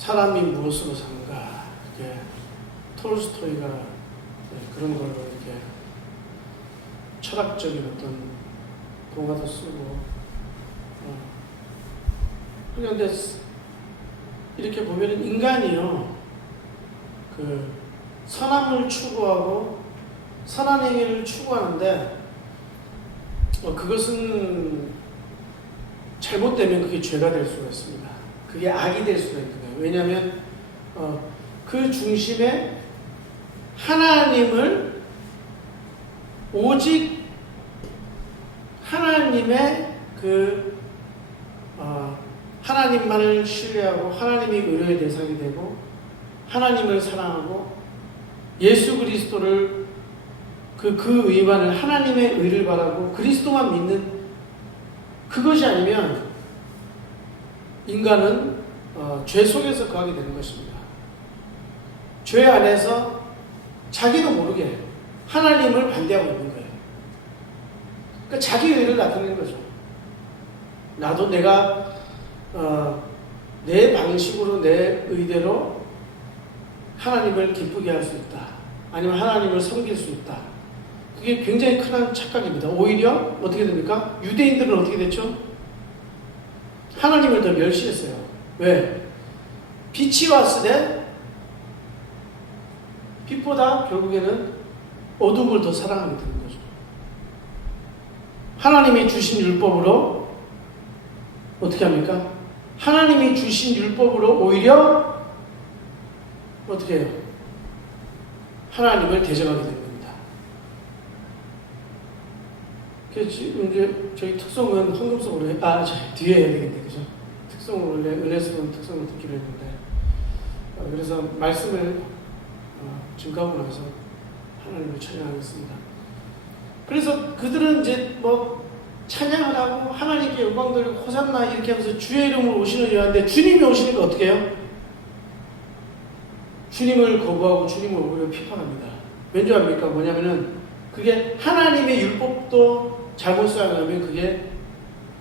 사람이 무엇으로 사는가, 이렇게 톨스토이가 그런 걸로 이렇게 철학적인 어떤 동화도 쓰고, 그런데 이렇게 보면 인간이요, 그 선함을 추구하고 선한 행위를 추구하는데, 그것은 잘못되면 그게 죄가 될 수가 있습니다. 그게 악이 될 수가 있는 거예요. 왜냐하면 그 중심에 하나님을, 오직 하나님의 하나님만을 신뢰하고 하나님이 의뢰의 대상이 되고 하나님을 사랑하고 예수 그리스도를 그 의만을, 하나님의 의를 바라고 그리스도만 믿는 그것이 아니면 인간은 죄 속에서 거하게 되는 것입니다. 죄 안에서 자기도 모르게 하나님을 반대하고 있는 거예요. 그러니까 자기 의를 나타내는 거죠. 나도 내가 내 방식으로, 내 의대로 하나님을 기쁘게 할 수 있다. 아니면 하나님을 섬길 수 있다. 그게 굉장히 큰 착각입니다. 오히려 어떻게 됩니까? 유대인들은 어떻게 됐죠? 하나님을 더 멸시했어요. 왜? 빛이 왔으되 빛보다 결국에는 어둠을 더 사랑하게 되는 거죠. 하나님이 주신 율법으로 어떻게 합니까? 하나님이 주신 율법으로 오히려 어떻게 해요? 하나님을 대적하게 됩니다. 그래서 이제 저희 특성은 헌금성으로 뒤에 해야 되겠네, 그죠? 특성을 원래 은혜스러운 특성을 듣기로 했는데, 그래서 말씀을 증가하고 나서 하나님을 찬양하겠습니다. 그래서 그들은 이제 찬양을 하고 하나님께 영광 돌리고 호산나 이렇게 하면서 주의 이름으로 오시는 요한데, 주님이 오시니까 어떻게 해요? 주님을 거부하고 주님을 오히려 비판합니다. 왠지 압니까? 뭐냐면은 그게 하나님의 율법도 잘못 수행하면 그게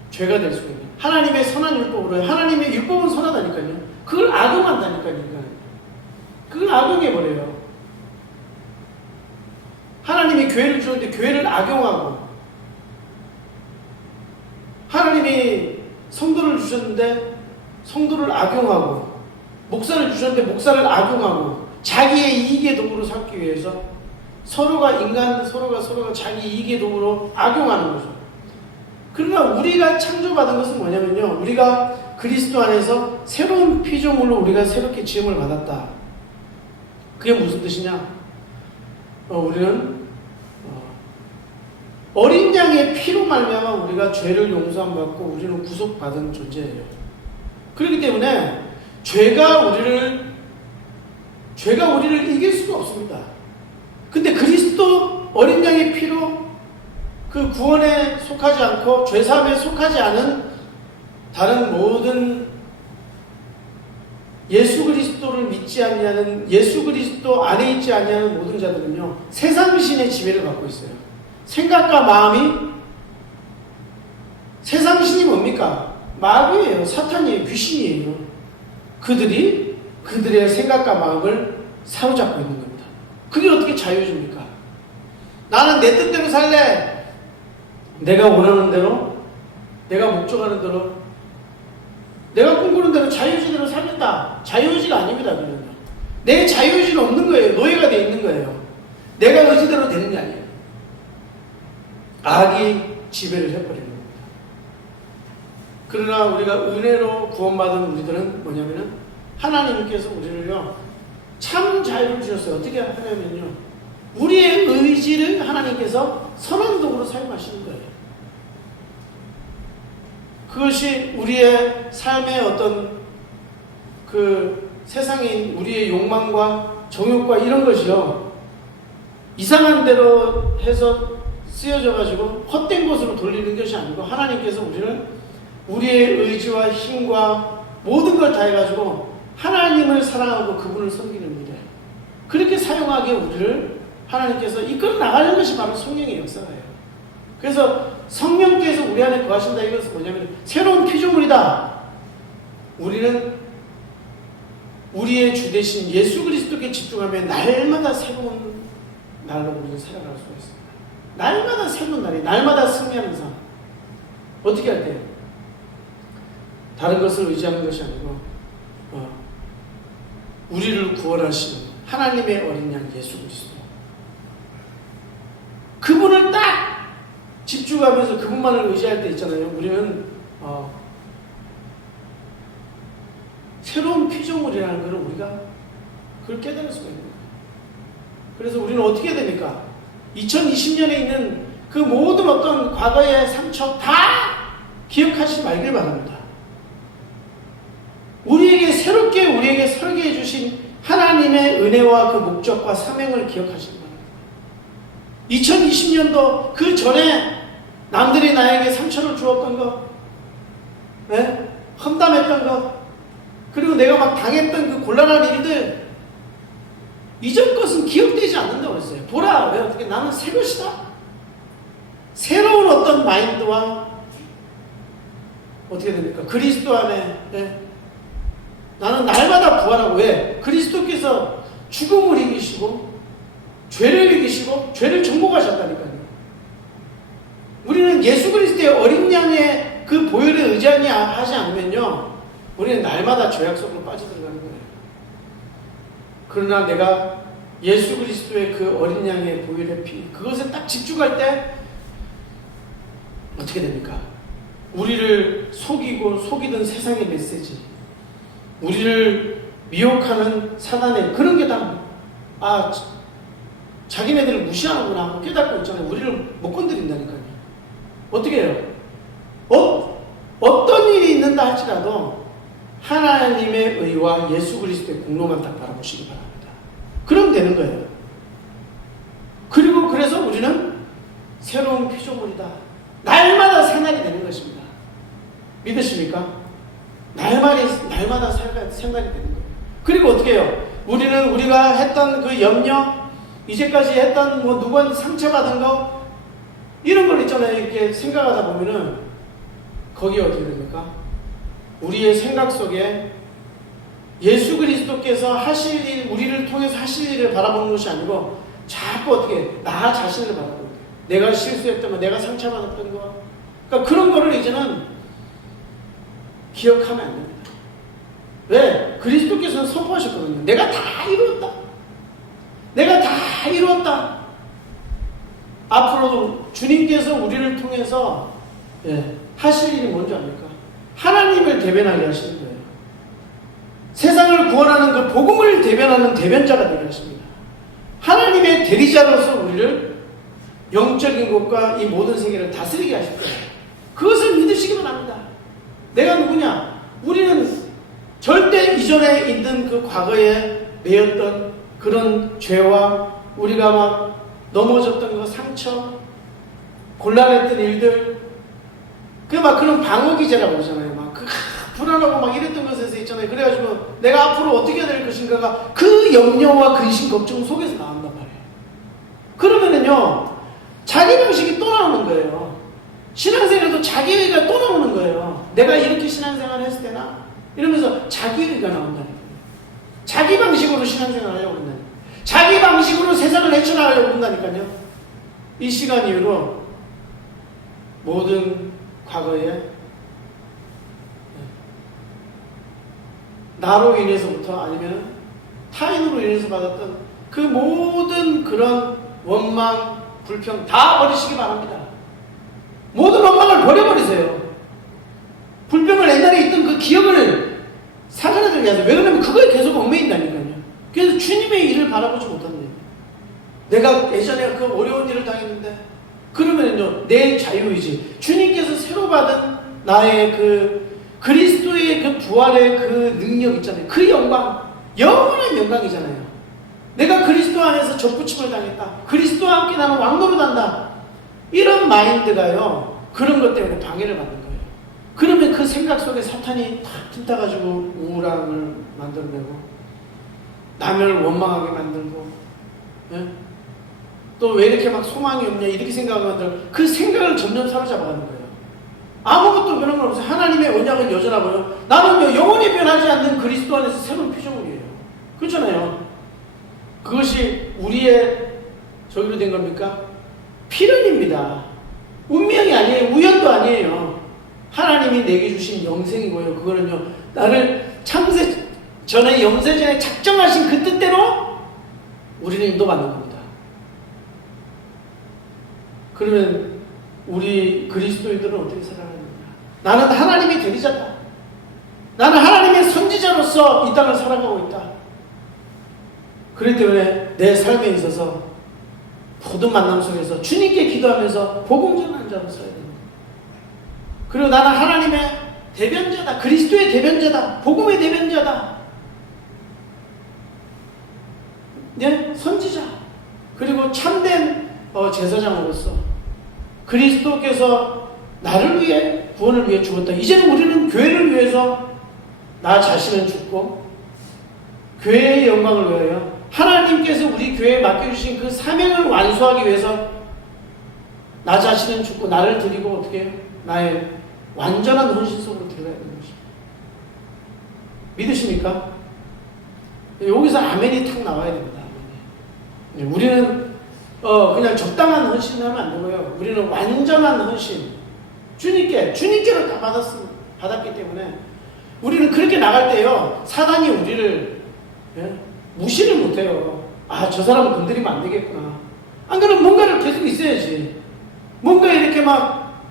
죄가 될 수가 있는, 하나님의 선한 율법으로, 하나님의 율법은 선하다니까요. 그걸 악용한다니까요. 인간은 그걸 악용해버려요. 하나님이 교회를 주셨는데 교회를 악용하고, 하나님이 성도를 주셨는데 성도를 악용하고, 목사를 주셨는데 목사를 악용하고, 자기의 이익의 도구로 삼기 위해서 서로가 자기 이익의 도구로 악용하는 거죠. 그러나 우리가 창조받은 것은 뭐냐면요, 우리가 그리스도 안에서 새로운 피조물로 우리가 새롭게 지음을 받았다. 그게 무슨 뜻이냐? 우리는 어린 양의 피로 말미암아 우리가 죄를 용서함 받고 우리는 구속받은 존재예요. 그렇기 때문에 죄가 우리를 이길 수가 없습니다. 근데 그리스도 어린 양의 피로 그 구원에 속하지 않고 죄사함에 속하지 않은 다른 모든 예수 그리스도를 믿지 아니하는, 예수 그리스도 안에 있지 아니하는 모든 자들은요, 세상신의 지배를 받고 있어요. 생각과 마음이, 세상신이 뭡니까? 마귀예요. 사탄이에요. 귀신이에요. 그들의 생각과 마음을 사로잡고 있는 겁니다. 그게 어떻게 자유줍니까? 나는 내 뜻대로 살래. 내가 원하는 대로, 내가 목적하는 대로, 내가 꿈꾸는 대로 자유의지대로 살겠다. 자유의지가 아닙니다. 그러면 내 자유의지는 없는 거예요. 노예가 되어 있는 거예요. 내가 의지대로 되는 게 아니에요. 악이 지배를 해버리는 겁니다. 그러나 우리가 은혜로 구원받은 우리들은 뭐냐면은 하나님께서 우리를요, 참 자유를 주셨어요. 어떻게 하냐면요, 우리의 의지를 하나님께서 선한 도구로 사용하시는 거예요. 그것이 우리의 삶의 어떤 세상인 우리의 욕망과 정욕과 이런 것이요, 이상한 대로 해서 쓰여져 가지고 헛된 것으로 돌리는 것이 아니고, 하나님께서 우리는 우리의 의지와 힘과 모든 걸 다 해가지고 하나님을 사랑하고 그분을 섬기는 일에 그렇게 사용하게 우리를 하나님께서 이끌어 나가는 것이 바로 성령의 역사예요. 그래서 성령께서 우리 안에 거하신다, 이것은 뭐냐면 새로운 피조물이다. 우리는 우리의 주 대신 예수 그리스도께 집중하면 날마다 새로운 날로 우리는 살아갈 수가 있습니다. 날마다 새로운 날이, 날마다 승리하는 삶. 어떻게 할 때요? 다른 것을 의지하는 것이 아니고 우리를 구원하시는 하나님의 어린 양 예수 그리스도, 그분을 딱 집중하면서 그분만을 의지할 때 있잖아요. 우리는 새로운 피조물이라는 것을 우리가 그걸 깨달을 수가 있는 거예요. 그래서 우리는 어떻게 됩니까? 2020년에 있는 그 모든 어떤 과거의 상처 다 기억하시지 말길 바랍니다. 우리에게 새롭게 우리에게 설계해 주신 하나님의 은혜와 그 목적과 사명을 기억하시기 바랍니다. 2020년도 그 전에 남들이 나에게 상처를 주었던 것, 네? 험담했던 것, 그리고 내가 막 당했던 그 곤란한 일들, 이전 것은 기억되지 않는다고 했어요. 보라, 왜 어떻게 나는 새 것이다. 새로운 어떤 마인드와 어떻게 됩니까? 그리스도 안에, 네? 나는 날마다 부활하고. 왜? 그리스도께서 죽음을 이기시고 죄를 이기시고 죄를 정복하셨다니까요. 우리는 예수 그리스도의 어린 양의 그 보혈을 의지하지 않으면요, 우리는 날마다 죄악 속으로 빠져들어가는 거예요. 그러나 내가 예수 그리스도의 그 어린 양의 보혈의 피, 그것에 딱 집중할 때 어떻게 됩니까? 우리를 속이던 세상의 메시지, 우리를 미혹하는 사단의 그런 게 다 자기네들을 무시하는구나 하고 깨닫고 있잖아요. 우리를 못 건드린다니까요. 어떻게 해요? 어떤 일이 있는다 할지라도 하나님의 의와 예수 그리스도의 공로만 딱 바라보시기 바랍니다. 그럼 되는 거예요. 그리고 그래서 우리는 새로운 피조물이다. 날마다 새날이 되는 것입니다. 믿으십니까? 날마다 생각이 되는 거예요. 그리고 어떻게 해요? 우리는 우리가 했던 그 염려, 이제까지 했던 누구한테 상처받은 거, 이런 걸 있잖아요. 이렇게 생각하다 보면은 거기에 어떻게 됩니까? 우리의 생각 속에 예수 그리스도께서 하실 일, 우리를 통해서 하실 일을 바라보는 것이 아니고 자꾸 어떻게 나 자신을 바라보는 거예요. 내가 실수했던 거, 내가 상처받았던 거, 그러니까 그런 거를 이제는 기억하면 안 됩니다. 왜? 그리스도께서는 선포하셨거든요. 내가 다 이루었다. 내가 다 이루었다. 앞으로도 주님께서 우리를 통해서 하실 일이 뭔지 압니까? 하나님을 대변하게 하시는 거예요. 세상을 구원하는 그 복음을 대변하는 대변자가 되게 하십니다. 하나님의 대리자로서 우리를 영적인 것과 이 모든 세계를 다스리게 하실 거예요. 그것을 믿으시기 바랍니다. 내가 누구냐? 우리는 절대 이전에 있는 그 과거에 매였던 그런 죄와 우리가 막 넘어졌던 그 상처, 곤란했던 일들, 그런 방어기제라고 그러잖아요. 막 불안하고 막 이랬던 것에서 있잖아요. 그래가지고 내가 앞으로 어떻게 해야 될 것인가가 그 염려와 근심, 걱정 속에서 나온단 말이에요. 그러면은요, 자기 방식이 또 나오는 거예요. 신앙생활도 자기의가 또 나오는 거예요. 내가 이렇게 신앙생활을 했을 때나 이러면서 자기의가 나온다니까요. 자기 방식으로 신앙생활을 하려고 그런다니까요. 자기 방식으로 세상을 헤쳐나가려고 그런다니까요. 이 시간 이후로 모든 과거에 나로 인해서부터 아니면 타인으로 인해서 받았던 그 모든 그런 원망, 불평 다 버리시기 바랍니다. 모든 원망을 버려버리세요. 불평을 옛날에 있던 그 기억을 사그라들게 하세요. 왜 그러냐면 그거에 계속 얽매인다니까요. 그래서 주님의 일을 바라보지 못한대요. 내가 예전에 그 어려운 일을 당했는데, 그러면요, 내 자유의지, 주님께서 새로 받은 나의 그 그리스도의 그 부활의 그 능력 있잖아요. 그 영광, 영원한 영광이잖아요. 내가 그리스도 안에서 접붙임을 당했다. 그리스도와 함께 나는 왕노릇한다. 이런 마인드가요, 그런 것 때문에 방해를 받는 거예요. 그러면 그 생각 속에 사탄이 탁 틈타가지고 우울함을 만들어내고, 남을 원망하게 만들고, 예? 또 왜 이렇게 막 소망이 없냐 이렇게 생각하게 만들고, 그 생각을 점점 사로잡아가는 거예요. 아무것도 변한 건 없어요. 하나님의 언약은 여전하고요. 나는요, 영원히 변하지 않는 그리스도 안에서 새로운 피조물이에요. 그렇잖아요. 그것이 우리의 저기로 된 겁니까? 필연입니다. 운명이 아니에요. 우연도 아니에요. 하나님이 내게 주신 영생이고요. 그거는요, 나를 창세 전에 영세전에 작정하신 그 뜻대로 우리는 인도받는 겁니다. 그러면 우리 그리스도인들은 어떻게 살아가느냐? 나는 하나님의 대리자다. 나는 하나님의 선지자로서 이 땅을 살아가고 있다. 그렇기 때문에 내 삶에 있어서 모든 만남 속에서 주님께 기도하면서 복음 전하는 자로 살아야 됩니다. 그리고 나는 하나님의 대변자다. 그리스도의 대변자다. 복음의 대변자다. 네? 선지자. 그리고 참된 제사장으로서 그리스도께서 나를 위해 구원을 위해 죽었다. 이제는 우리는 교회를 위해서 나 자신은 죽고 교회의 영광을 위하여 하나님께서 우리 교회에 맡겨주신 그 사명을 완수하기 위해서 나 자신은 죽고 나를 드리고 어떻게 해요? 나의 완전한 헌신 속으로 들어가야 되는 것입니다. 믿으십니까? 여기서 아멘이 탁 나와야 됩니다. 우리는 그냥 적당한 헌신을 하면 안 되고요. 우리는 완전한 헌신, 주님께로 다 받았기 때문에 우리는 그렇게 나갈 때요, 사단이 우리를 무시를 못해요. 아, 저 사람은 건드리면 안 되겠구나. 안 그러면 뭔가를 계속 있어야지. 뭔가 이렇게 막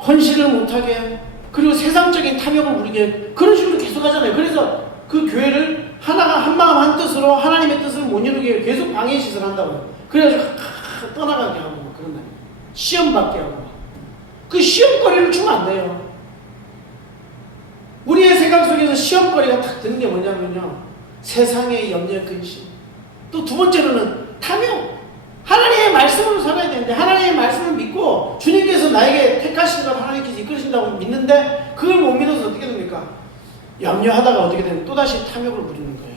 헌신을 못하게, 그리고 세상적인 탐욕을 부리게, 그런 식으로 계속 하잖아요. 그래서 그 교회를 하나가 한 마음 한 뜻으로 하나님의 뜻을 못 이루게 계속 방해 시설 한다고요. 그래가지고 떠나가게 하고 막 그런다. 시험 받게 하고 막. 그 시험거리를 주면 안 돼요. 우리의 생각 속에서 시험거리가 딱 드는 게 뭐냐면요, 세상의 염려 근심. 또 두 번째로는 탐욕. 하나님의 말씀으로 살아야 되는데, 하나님의 말씀을 믿고 주님께서 나에게 택하신 걸 하나님께서 이끌으신다고 믿는데 그걸 못 믿어서 어떻게 됩니까? 염려하다가 어떻게 되면 또다시 탐욕을 부리는 거예요.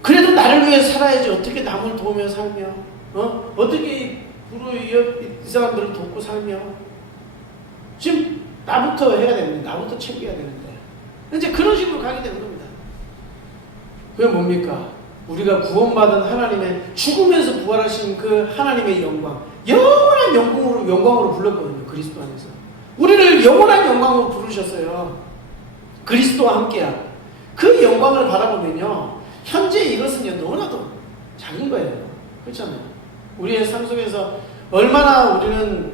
그래도 나를 위해 살아야지. 어떻게 남을 도우며 살며, 어떻게 이 사람들을 돕고 살며, 지금 나부터 해야 되는데, 나부터 챙겨야 되는데, 이제 그런 식으로 가게 되는 겁니다. 그게 뭡니까? 우리가 구원받은 하나님의, 죽으면서 부활하신 그 하나님의 영광, 영원한 영광으로 불렀거든요. 그리스도 안에서 우리를 영원한 영광으로 부르셨어요. 그리스도와 함께야. 그 영광을 바라보면요, 현재 이것은요, 너무나도 작은 거예요. 그렇잖아요. 우리의 삶 속에서 얼마나 우리는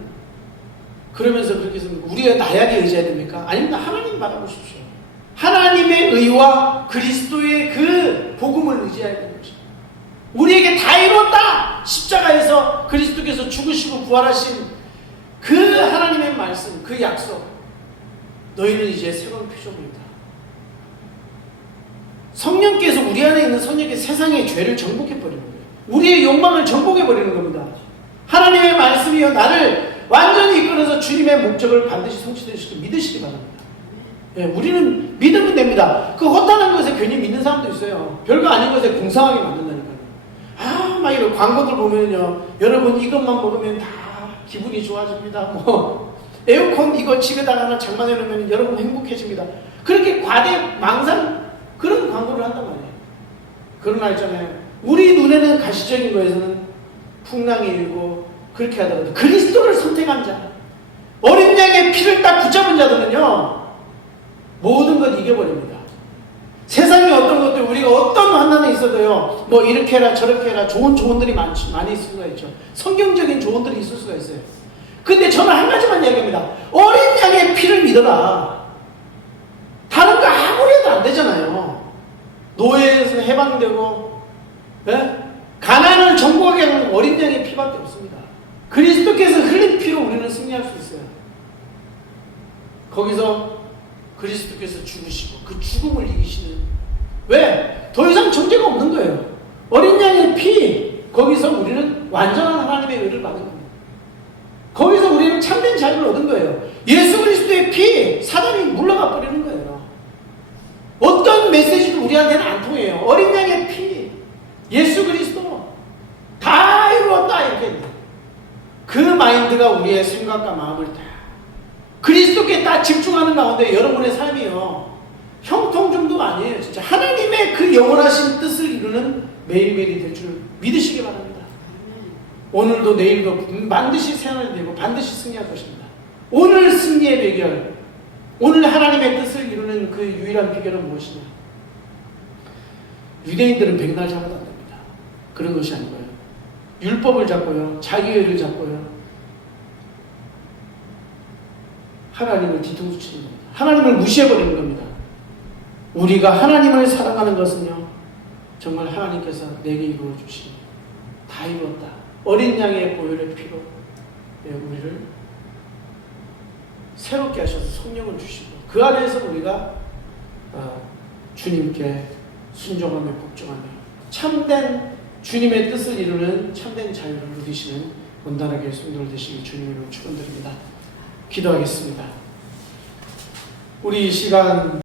그러면서 그렇게 생각합니까? 우리가 나약에 의지해야 됩니까? 아닙니다. 하나님 바라보십시오. 하나님의 의와 그리스도의 그 복음을 의지해야 되는 것입니다. 우리에게 다 이뤘다! 십자가에서 그리스도께서 죽으시고 부활하신 그 하나님의 말씀, 그 약속. 너희는 이제 새로운 피조물이다. 성령께서 우리 안에 있는 성령께서 세상의 죄를 정복해버리는 거예요. 우리의 욕망을 정복해버리는 겁니다. 하나님의 말씀이요, 나를 완전히 이끌어서 주님의 목적을 반드시 성취되시길 믿으시기 바랍니다. 예, 우리는 믿으면 됩니다. 그 허탄한 것에 괜히 믿는 사람도 있어요. 별거 아닌 것에 공상하게 만든다니까요. 아, 막 이런 광고들 보면요, 여러분 이것만 먹으면 다 기분이 좋아집니다. 뭐 에어컨 이거 집에다가 하나 장만해 놓으면 여러분 행복해집니다. 그렇게 과대 망상 그런 광고를 한단 말이에요. 그러나 있잖아요, 우리 눈에는 가시적인 거에서는 풍랑이 일고 그렇게 하더라도 그리스도를 선택한 자, 어린 양의 피를 딱 붙잡은 자들은요, 모든 것 이겨버립니다. 세상에 어떤 것들, 우리가 어떤 환난에 있어도요, 뭐 이렇게 해라 저렇게 해라 좋은 조언들이 많이 있을 수가 있죠. 성경적인 조언들이 있을 수가 있어요. 근데 저는 한 가지만 이야기합니다. 어린 양의 피를 믿어라. 다른 거 아무리 해도 안 되잖아요. 노예에서 해방되고, 가난을 정복하게 하는 어린 양의 피밖에 없습니다. 그리스도께서 흘린 피로 우리는 승리할 수 있어요. 거기서 그리스도께서 죽으시고 그 죽음을 이기시는, 왜? 더 이상 정죄가 없는 거예요. 어린 양의 피, 거기서 우리는 완전한 하나님의 의를 받은 겁니다. 거기서 우리는 참된 자유를 얻은 거예요. 예수 그리스도의 피, 사단이 물러가 버리는 거예요. 어떤 메시지도 우리한테는 안 통해요. 어린 양의 피, 예수 그리스도 다 이루었다, 이렇게. 그 마인드가 우리의 생각과 마음을 다 그리스도께 딱 집중하는 가운데 여러분의 삶이요, 형통 정도가 아니에요. 진짜 하나님의 그 영원하신 뜻을 이루는 매일매일이 될 줄 믿으시기 바랍니다. 오늘도 내일도 반드시 새하늘이 되고 반드시 승리할 것입니다. 오늘 승리의 비결, 오늘 하나님의 뜻을 이루는 그 유일한 비결은 무엇이냐? 유대인들은 백날 잡아도 안 됩니다. 그런 것이 아니고요. 율법을 잡고요. 자기의를 잡고요. 하나님을 뒤통수 치는 겁니다. 하나님을 무시해버리는 겁니다. 우리가 하나님을 사랑하는 것은요, 정말 하나님께서 내게 이루어 주신 다 이루었다. 어린 양의 보혈의 피로 우리를 새롭게 하셔서 성령을 주시고 그 안에서 우리가 주님께 순종하며 복종하며 참된 주님의 뜻을 이루는 참된 자유를 누리시는 온전하게 성도들 되시길 주님으로 축원드립니다. 기도하겠습니다. 우리 이 시간